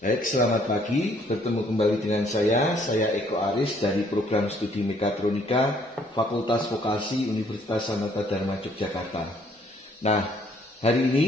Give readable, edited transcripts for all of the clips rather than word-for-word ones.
Baik, selamat pagi. Bertemu kembali dengan saya Eko Aris dari Program Studi Mekatronika Fakultas Vokasi Universitas Sanata Dharma Yogyakarta. Nah, hari ini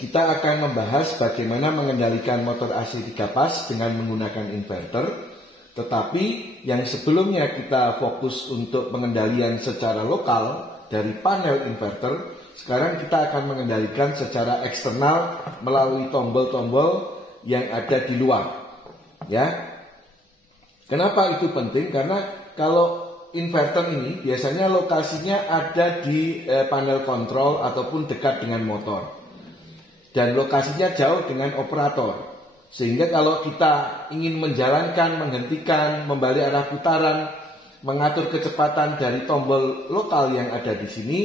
kita akan membahas bagaimana mengendalikan motor AC 3 pas dengan menggunakan inverter. Tetapi yang sebelumnya kita fokus untuk pengendalian secara lokal dari panel inverter, sekarang kita akan mengendalikan secara eksternal melalui tombol-tombol yang ada di luar. Ya, kenapa itu penting? Karena kalau inverter ini biasanya lokasinya ada di panel kontrol ataupun dekat dengan motor, dan lokasinya jauh dengan operator. Sehingga kalau kita ingin menjalankan, menghentikan, membalik arah putaran, mengatur kecepatan dari tombol lokal yang ada di sini,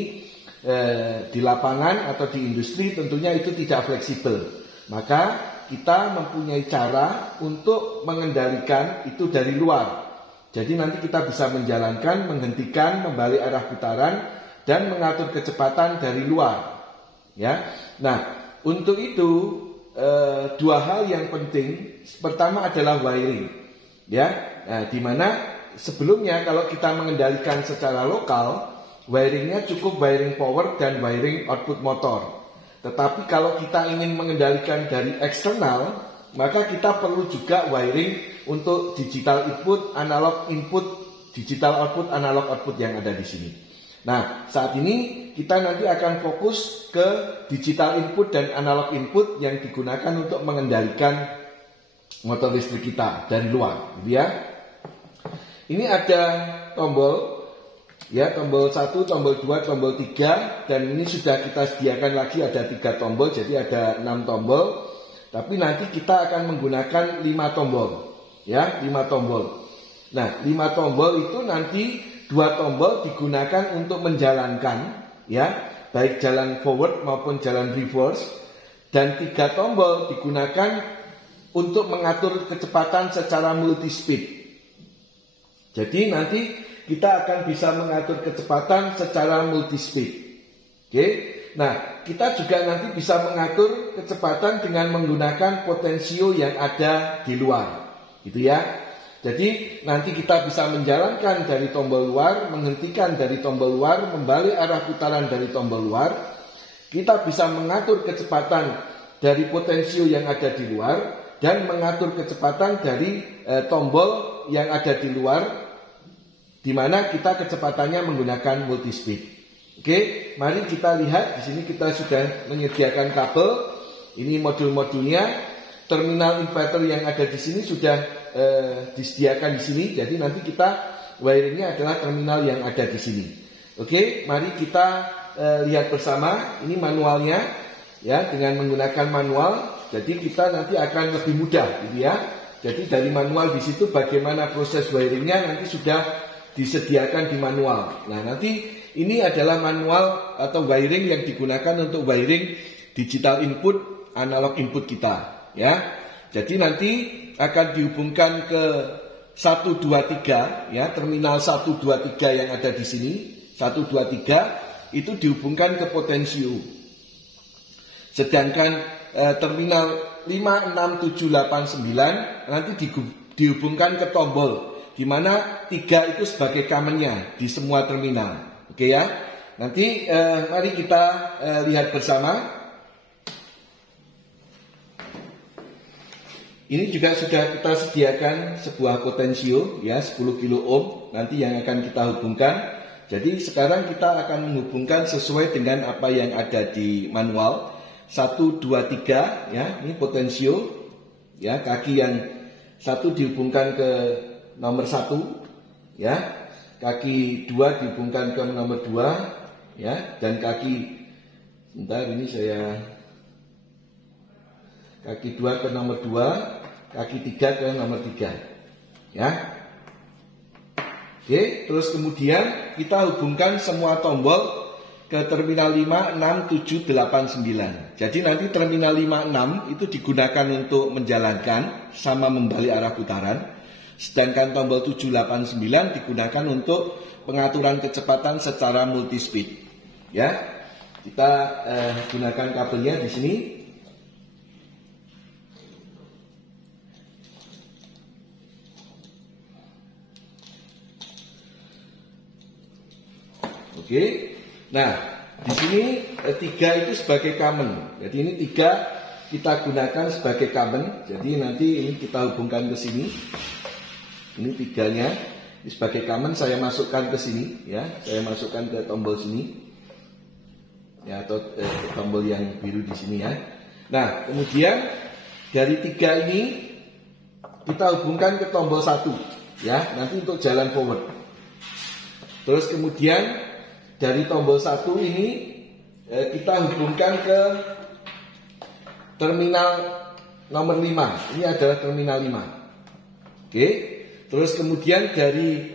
di lapangan atau di industri, tentunya itu tidak fleksibel. Maka kita mempunyai cara untuk mengendalikan itu dari luar. Jadi nanti kita bisa menjalankan, menghentikan, membalik arah putaran, dan mengatur kecepatan dari luar. Ya, nah untuk itu dua hal yang penting. Pertama adalah wiring. Ya, nah, di mana sebelumnya kalau kita mengendalikan secara lokal, wiringnya cukup wiring power dan wiring output motor. Tetapi kalau kita ingin mengendalikan dari eksternal, maka kita perlu juga wiring untuk digital input, analog input, digital output, analog output yang ada di sini. Nah, saat ini kita nanti akan fokus ke digital input dan analog input yang digunakan untuk mengendalikan motor listrik kita dari luar, gitu ya. Ini ada tombol. Ya, tombol 1, tombol 2, tombol 3, dan ini sudah kita sediakan lagi ada 3 tombol, jadi ada 6 tombol. Tapi nanti kita akan menggunakan 5 tombol. Ya, 5 tombol. Nah, 5 tombol itu nanti 2 tombol digunakan untuk menjalankan, ya, baik jalan forward maupun jalan reverse, dan 3 tombol digunakan untuk mengatur kecepatan secara multi speed. Jadi nanti kita akan bisa mengatur kecepatan secara multi speed. Oke. Nah, kita juga nanti bisa mengatur kecepatan dengan menggunakan potensio yang ada di luar. Gitu ya. Jadi nanti kita bisa menjalankan dari tombol luar, menghentikan dari tombol luar, membalik arah putaran dari tombol luar. Kita bisa mengatur kecepatan dari potensio yang ada di luar dan mengatur kecepatan dari tombol yang ada di luar, di mana kita kecepatannya menggunakan multi speed. Oke, mari kita lihat di sini kita sudah menyediakan kabel. Ini modul-modulnya. Terminal inverter yang ada di sini sudah disediakan di sini. Jadi nanti kita wiringnya adalah terminal yang ada di sini. Oke, mari kita lihat bersama. Ini manualnya, ya, dengan menggunakan manual. Jadi kita nanti akan lebih mudah, gitu ya. Jadi dari manual di situ bagaimana proses wiringnya nanti sudah disediakan di manual. Nah, nanti ini adalah manual atau wiring yang digunakan untuk wiring digital input, analog input kita, ya. Jadi nanti akan dihubungkan ke 1, 2, 3, ya, terminal 1, 2, 3 yang ada di sini. 1, 2, 3 itu dihubungkan ke potensio. Sedangkan terminal 5, 6, 7, 8, 9 nanti dihubungkan ke tombol, di mana 3 itu sebagai kamennya di semua terminal. Oke ya. Nanti mari kita lihat bersama. Ini juga sudah kita sediakan sebuah potensio, ya, 10 kilo ohm nanti yang akan kita hubungkan. Jadi sekarang kita akan menghubungkan sesuai dengan apa yang ada di manual. 1, 2, 3, ya, ini potensio, ya, kaki yang 1 dihubungkan ke nomor 1, ya, kaki 2 dihubungkan ke nomor 2, ya, dan kaki, sebentar ini saya, kaki 2 ke nomor 2, kaki 3 ke nomor 3, ya. Oke, terus kemudian kita hubungkan semua tombol ke terminal 5, 6, 7, 8, 9. Jadi nanti terminal 5, 6 itu digunakan untuk menjalankan sama membalik arah putaran. Sedangkan tombol 7, 8, 9 digunakan untuk pengaturan kecepatan secara multi speed. Ya, kita gunakan kabelnya di sini. Oke. Nah, di sini 3 itu sebagai common. Jadi ini 3 kita gunakan sebagai common. Jadi nanti ini kita hubungkan ke sini. Ini 3-nya. Ini sebagai common saya masukkan ke sini, ya. Saya masukkan ke tombol sini. Ya, atau tombol yang biru di sini, ya. Nah, kemudian dari 3 ini kita hubungkan ke tombol 1, ya. Nanti untuk jalan forward. Terus kemudian dari tombol 1 ini kita hubungkan ke terminal nomor 5. Ini adalah terminal 5. Oke. Terus kemudian dari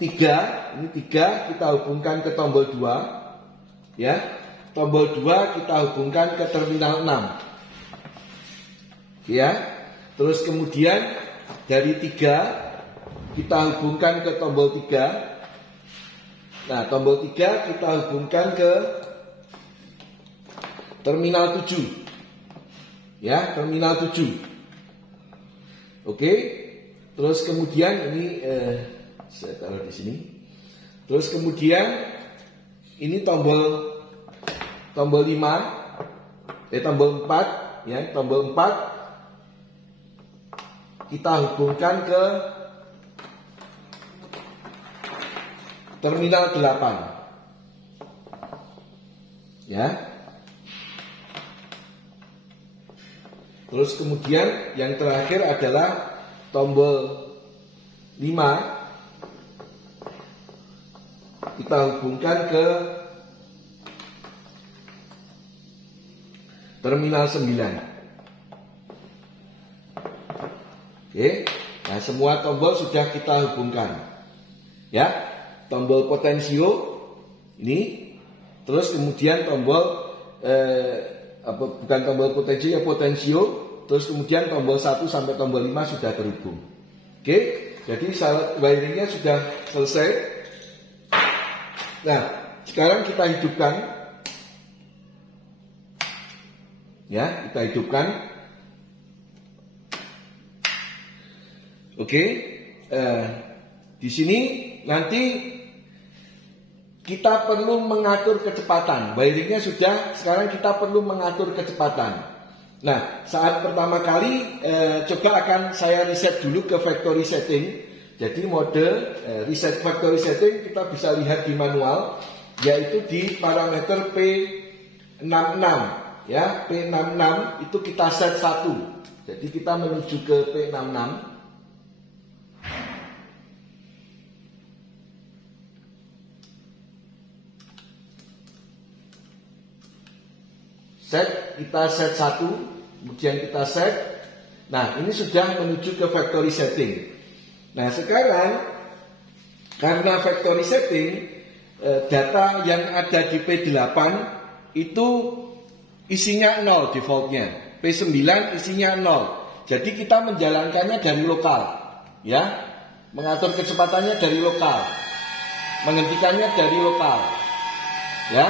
3, ini 3 kita hubungkan ke tombol 2. Ya. Tombol 2 kita hubungkan ke terminal 6. Ya. Terus kemudian dari 3 kita hubungkan ke tombol 3. Nah, tombol 3 kita hubungkan ke terminal 7. Ya, terminal 7. Oke. Terus kemudian ini saya taruh di sini. Terus kemudian ini tombol 5, tombol 4, ya, tombol 4 kita hubungkan ke terminal 8. Ya. Terus kemudian yang terakhir adalah tombol 5 kita hubungkan ke terminal 9. Oke. Nah, semua tombol sudah kita hubungkan. Ya. Tombol potensio ini, terus kemudian tombol bukan tombol potensio, ya potensio, terus kemudian tombol 1 sampai tombol 5 sudah terhubung. Oke, jadi wiringnya sudah selesai. Nah, sekarang kita hidupkan. Ya, kita hidupkan. Oke, di sini nanti kita perlu mengatur kecepatan. Wiringnya sudah, sekarang kita perlu mengatur kecepatan. Nah, saat pertama kali coba akan saya reset dulu ke factory setting. Jadi mode reset factory setting kita bisa lihat di manual, yaitu di parameter P66. Ya, P66 itu kita set 1. Jadi kita menuju ke P66. Kita set 1, kemudian kita set. Nah, ini sudah menuju ke factory setting. Nah, sekarang karena factory setting, data yang ada di P8 itu isinya 0 defaultnya. P9 isinya 0. Jadi kita menjalankannya dari lokal, ya. Mengatur kecepatannya dari lokal. Menghentikannya dari lokal. Ya.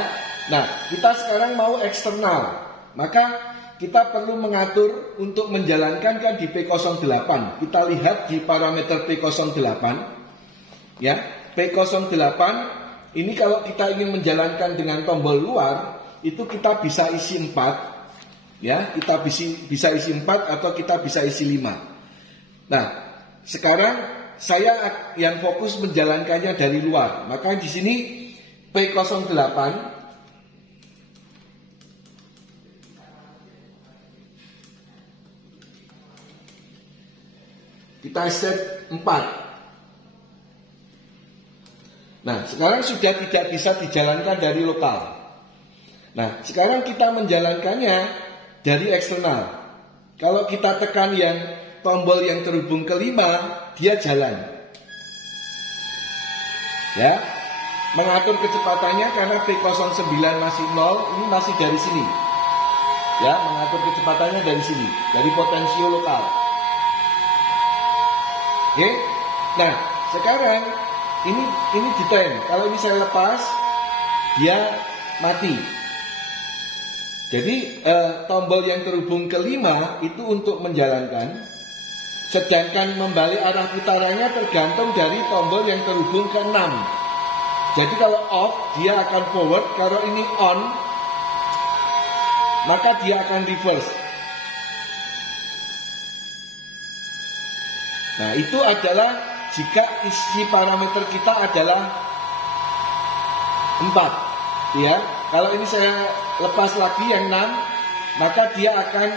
Nah, kita sekarang mau eksternal, maka kita perlu mengatur untuk menjalankan kan di P08. Kita lihat di parameter P08, ya, P08 ini kalau kita ingin menjalankan dengan tombol luar, itu kita bisa isi 4, ya, kita bisa isi 4 atau kita bisa isi 5. Nah, sekarang saya yang fokus menjalankannya dari luar, maka di sini P08 kita set 4. Nah, sekarang sudah tidak bisa dijalankan dari lokal. Nah, sekarang kita menjalankannya dari eksternal. Kalau kita tekan yang tombol yang terhubung ke 5, dia jalan. Ya, mengatur kecepatannya karena P09 masih 0, ini masih dari sini. Ya, mengatur kecepatannya dari sini, dari potensio lokal. Oke, nah sekarang ini detain. Kalau ini saya lepas, dia mati. Jadi tombol yang terhubung ke 5 itu untuk menjalankan, sedangkan membalik arah putarannya tergantung dari tombol yang terhubung ke 6. Jadi kalau off dia akan forward, kalau ini on maka dia akan reverse. Nah, itu adalah jika isi parameter kita adalah 4, ya. Kalau ini saya lepas lagi yang 6, maka dia akan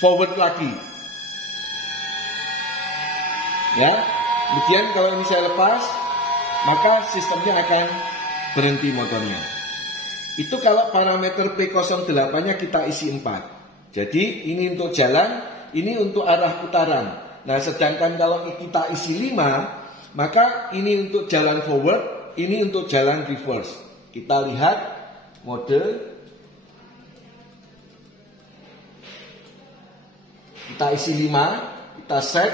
forward lagi. Ya. Kemudian kalau ini saya lepas, maka sistemnya akan berhenti motornya. Itu kalau parameter P08-nya kita isi 4. Jadi ini untuk jalan, ini untuk arah putaran. Nah, sedangkan kalau kita isi 5, maka ini untuk jalan forward, ini untuk jalan reverse. Kita lihat mode. Kita isi 5, kita set.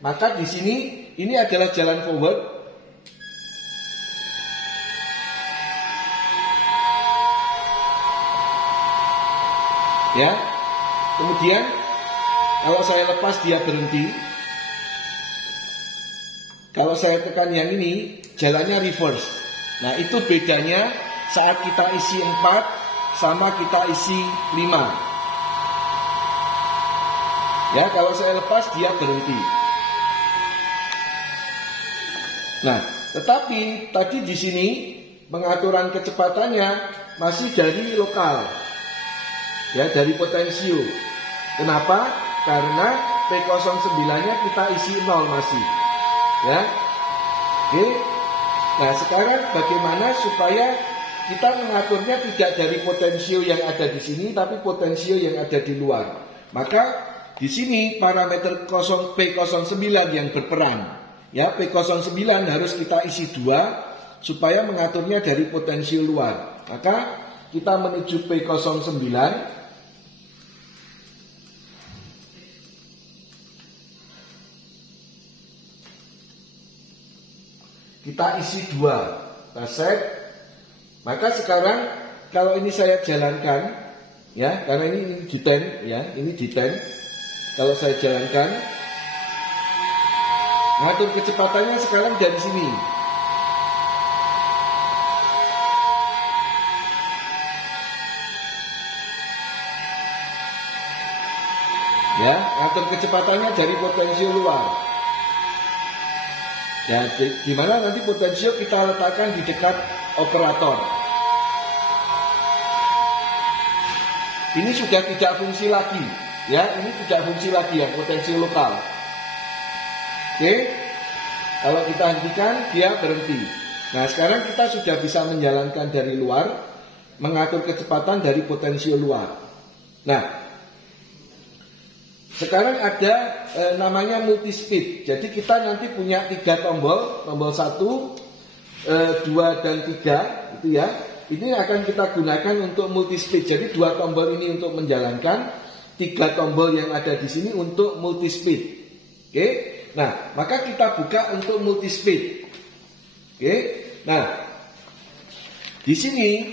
Maka di sini ini adalah jalan forward. Ya. Kemudian kalau saya lepas dia berhenti. Kalau saya tekan yang ini, jalannya reverse. Nah, itu bedanya saat kita isi 4 sama kita isi 5. Ya, kalau saya lepas dia berhenti. Nah, tetapi tadi di sini pengaturan kecepatannya masih dari lokal. Ya, dari potensio. Kenapa? Karena P09-nya kita isi 0 masih. Ya. Oke. Nah, sekarang bagaimana supaya kita mengaturnya tidak dari potensio yang ada di sini, tapi potensio yang ada di luar. Maka di sini parameter P09 yang berperan. Ya, P09 harus kita isi 2 supaya mengaturnya dari potensio luar. Maka kita menuju P09. Kita isi 2, kita set. Maka sekarang kalau ini saya jalankan, ya, karena ini D10, ya, ini D10. Kalau saya jalankan, ngatur kecepatannya sekarang dari sini. Ya, ngatur kecepatannya dari potensio luar. Ya, dimana nanti potensio kita letakkan di dekat operator. Ini sudah tidak fungsi lagi, ya, ini tidak fungsi lagi ya, potensio lokal. Oke, kalau kita hentikan dia berhenti. Nah, sekarang kita sudah bisa menjalankan dari luar, mengatur kecepatan dari potensio luar. Nah, sekarang ada namanya multi speed. Jadi kita nanti punya 3 tombol, tombol 1, 2 dan 3, itu ya. Ini akan kita gunakan untuk multi speed. Jadi 2 tombol ini untuk menjalankan, 3 tombol yang ada di sini untuk multi speed. Oke. Nah, maka kita buka untuk multi speed. Oke. Nah, di sini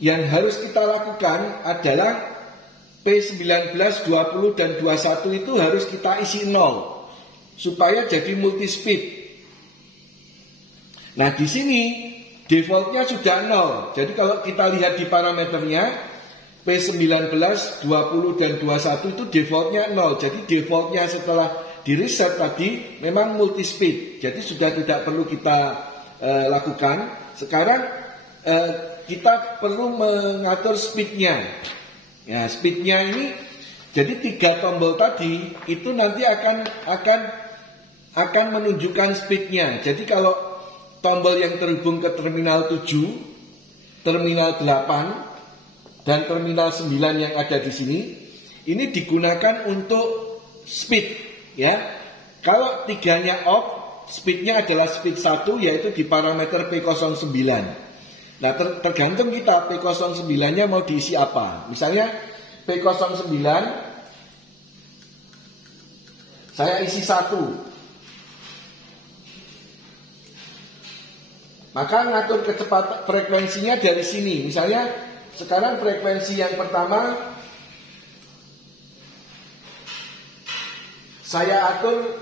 yang harus kita lakukan adalah P19, 20 dan 21 itu harus kita isi 0 supaya jadi multi speed. Nah, di sini defaultnya sudah 0. Jadi kalau kita lihat di parameternya P19, 20 dan 21 itu defaultnya 0. Jadi defaultnya setelah di reset tadi memang multi speed. Jadi sudah tidak perlu kita lakukan. Sekarang kita perlu mengatur speednya. Ya, speednya ini jadi 3 tombol tadi itu nanti akan menunjukkan speednya. Jadi kalau tombol yang terhubung ke terminal 7, terminal 8 dan terminal 9 yang ada di sini ini digunakan untuk speed, ya. Kalau 3-nya off, speednya adalah speed 1 yaitu di parameter P09. Nah, tergantung kita P09-nya mau diisi apa. Misalnya P09 saya isi 1. Maka ngatur kecepatan frekuensinya dari sini. Misalnya sekarang frekuensi yang pertama saya atur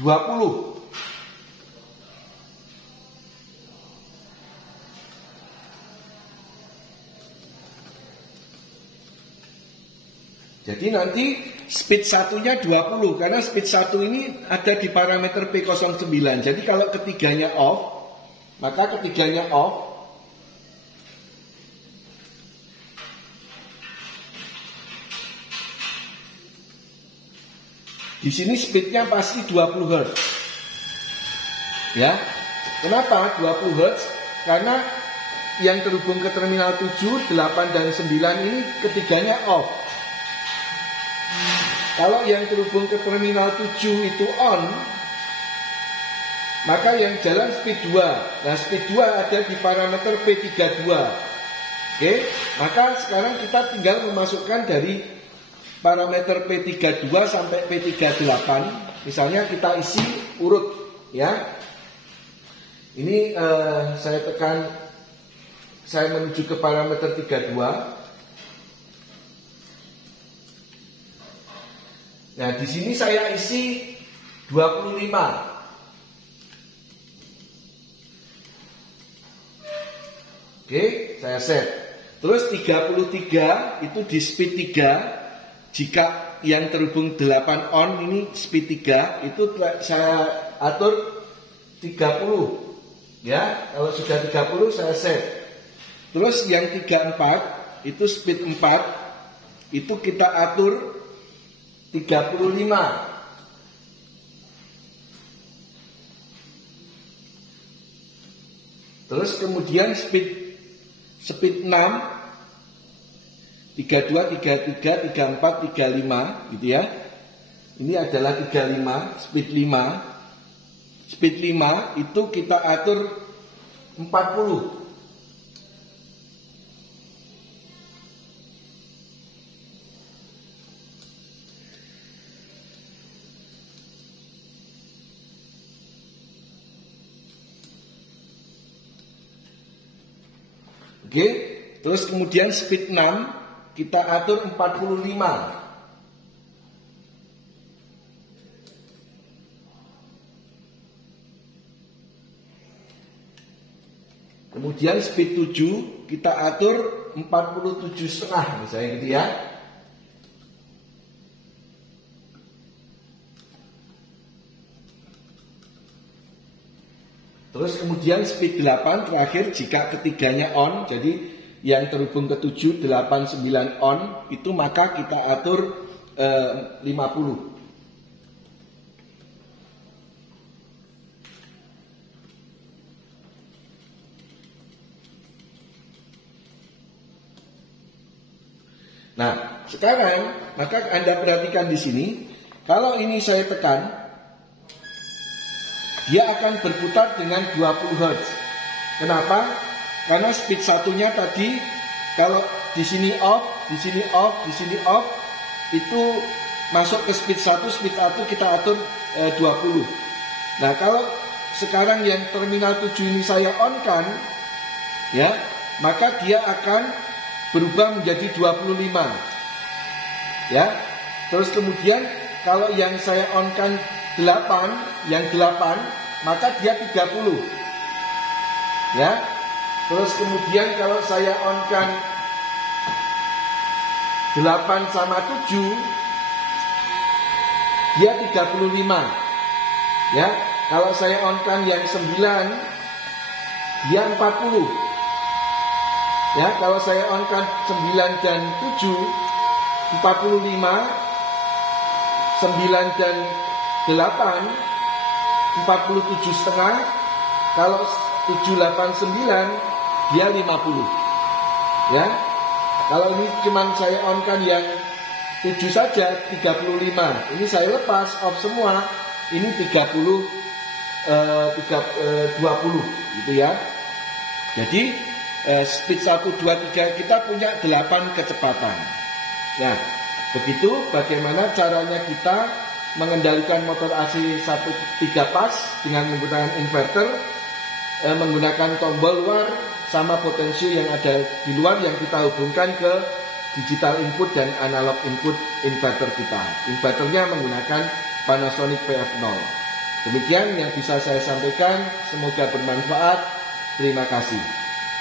20. Jadi nanti speed satunya 20 karena speed 1 ini ada di parameter P09. Jadi kalau ketiganya off, maka ketiganya off. Di sini speednya pasti 20 Hz. Ya. Kenapa 20 Hz? Karena yang terhubung ke terminal 7, 8 dan 9 ini ketiganya off. Kalau yang terhubung ke terminal 7 itu on, maka yang jalan speed 2. Nah, speed 2 ada di parameter P32. Oke, maka sekarang kita tinggal memasukkan dari parameter P32 sampai P38. Misalnya kita isi urut, ya. Ini saya tekan, saya menuju ke parameter 32. Nah, di sini saya isi 25. Oke, saya set. Terus 33 itu di speed 3. Jika yang terhubung 8 on ini speed 3, itu saya atur 30. Ya, kalau sudah 30 saya set. Terus yang 34 itu speed 4, itu kita atur 35. Terus kemudian speed 6, 32, 33, 34, 35 gitu ya. Ini adalah 35, speed 5. Speed 5 itu kita atur 40. Oke, terus kemudian speed 6 kita atur 45. Kemudian speed 7 kita atur 47,5 misalnya gitu ya. Terus kemudian speed 8 terakhir jika ketiganya on, jadi yang terhubung ke 7, 8, 9 on, itu maka kita atur 50. Nah, sekarang maka Anda perhatikan di sini, kalau ini saya tekan, dia akan berputar dengan 20 Hz. Kenapa? Karena speed satunya tadi, kalau di sini off, di sini off, di sini off, itu masuk ke speed 1 kita atur 20. Nah, kalau sekarang yang terminal 7 ini saya on kan, ya, maka dia akan berubah menjadi 25. Ya. Terus kemudian kalau yang saya on kan 8, yang 8, maka dia 30. Ya. Terus kemudian kalau saya on kan 8 sama 7, dia 35. Ya. Kalau saya on kan yang 9, dia 40. Ya, kalau saya on kan 9 dan 7, 45, 9 dan 8, 47,5. Kalau 7, 8, 9, dia 50. Ya, kalau ini cuman saya on kan yang 7 saja, 35. Ini saya lepas off semua, ini 20 gitu ya. Jadi speed 1, 2, 3 kita punya 8 kecepatan. Nah, begitu bagaimana caranya kita mengendalikan motor AC 3 pas dengan menggunakan inverter, menggunakan tombol luar sama potensio yang ada di luar yang kita hubungkan ke digital input dan analog input inverter kita. Inverternya menggunakan Panasonic PF0. Demikian yang bisa saya sampaikan, semoga bermanfaat. Terima kasih.